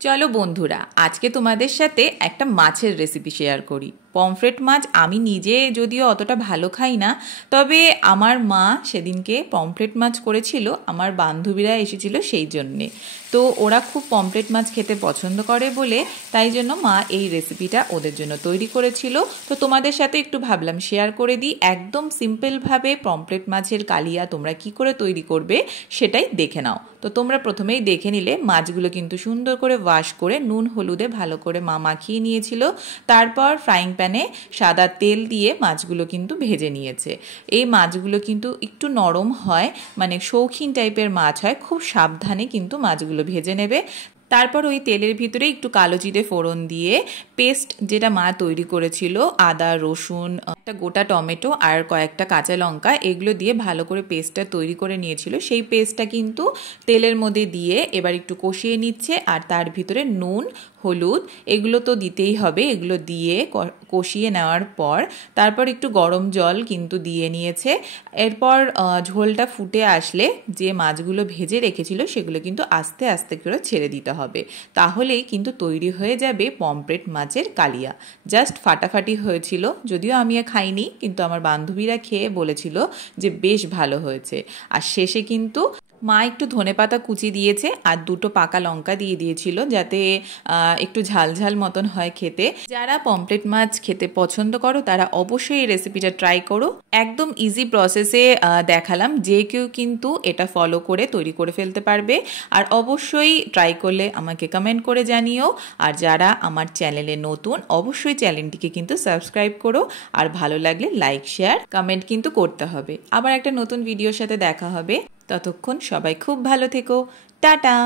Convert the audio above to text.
চলো বন্ধুরা, আজকে তোমাদের সাথে একটা মাছের রেসিপি শেয়ার করি। পমফ্রেট মাছ আমি নিজে যদিও অতটা ভালো খাই না, তবে আমার মা সেদিনকে পমফ্রেট মাছ করেছিল, আমার বান্ধবীরা এসেছিল সেই জন্যে। তো ওরা খুব পমফ্রেট মাছ খেতে পছন্দ করে বলে তাই জন্য মা এই রেসিপিটা ওদের জন্য তৈরি করেছিল। তো তোমাদের সাথে একটু ভাবলাম শেয়ার করে দিই। একদম সিম্পলভাবে পমফ্রেট মাছের কালিয়া তোমরা কি করে তৈরি করবে সেটাই দেখে নাও। তো তোমরা প্রথমেই দেখে নিলে মাছগুলো কিন্তু সুন্দর করে ওয়াশ করে নুন হলুদে ভালো করে মা মাখিয়ে নিয়েছিল। তারপর ফ্রাইং প্যানে সাদা তেল দিয়ে মাছগুলো কিন্তু ভেজে নিয়েছে। এই মাছগুলো কিন্তু একটু নরম হয়, মানে শৌখিন টাইপের মাছ হয়, খুব সাবধানে কিন্তু মাছগুলো ভেজে নেবে। তারপর ওই তেলের ভিতরে একটু কালো জিরে ফোড়ন দিয়ে পেস্ট যেটা মা তৈরি করেছিল, আদা রসুন একটা গোটা টমেটো আর কয়েকটা কাঁচা লঙ্কা, এগুলো দিয়ে ভালো করে পেস্টটা তৈরি করে নিয়েছিল। সেই পেস্টটা কিন্তু তেলের মধ্যে দিয়ে এবার একটু কষিয়ে নিচ্ছে। আর তার ভিতরে নুন হলুদ এগুলো তো দিতেই হবে, এগুলো দিয়ে কষিয়ে নেওয়ার পর তারপর একটু গরম জল কিন্তু দিয়ে নিয়েছে। এরপর ঝোলটা ফুটে আসলে যে মাছগুলো ভেজে রেখেছিল সেগুলো কিন্তু আস্তে আস্তে করে ছেড়ে দিতে হবে, তাহলেই কিন্তু তৈরি হয়ে যাবে পমফ্রেট মাছের কালিয়া। জাস্ট ফাটাফাটি হয়েছিল, যদিও আমি খাইনি, কিন্তু আমার বান্ধবীরা খেয়ে বলেছিল যে বেশ ভালো হয়েছে। আর শেষে কিন্তু মা একটু ধনেপাতা কুচি দিয়েছে আর দুটো পাকা লঙ্কা দিয়ে দিয়েছিল, যাতে একটু ঝালঝাল মতন হয় খেতে। যারা পমফ্রেট মাছ খেতে পছন্দ করো তারা অবশ্যই এই রেসিপিটা ট্রাই করো। একদম ইজি প্রসেসে দেখালাম, যে কেউ কিন্তু এটা ফলো করে তৈরি করে ফেলতে পারবে। আর অবশ্যই ট্রাই করলে আমাকে কমেন্ট করে জানিও। আর যারা আমার চ্যানেলে নতুন অবশ্যই চ্যানেলটিকে কিন্তু সাবস্ক্রাইব করো। আর ভালো লাগলে লাইক শেয়ার কমেন্ট কিন্তু করতে হবে। আবার একটা নতুন ভিডিওর সাথে দেখা হবে, ততক্ষণ সবাই খুব ভালো থেকো। টাটা।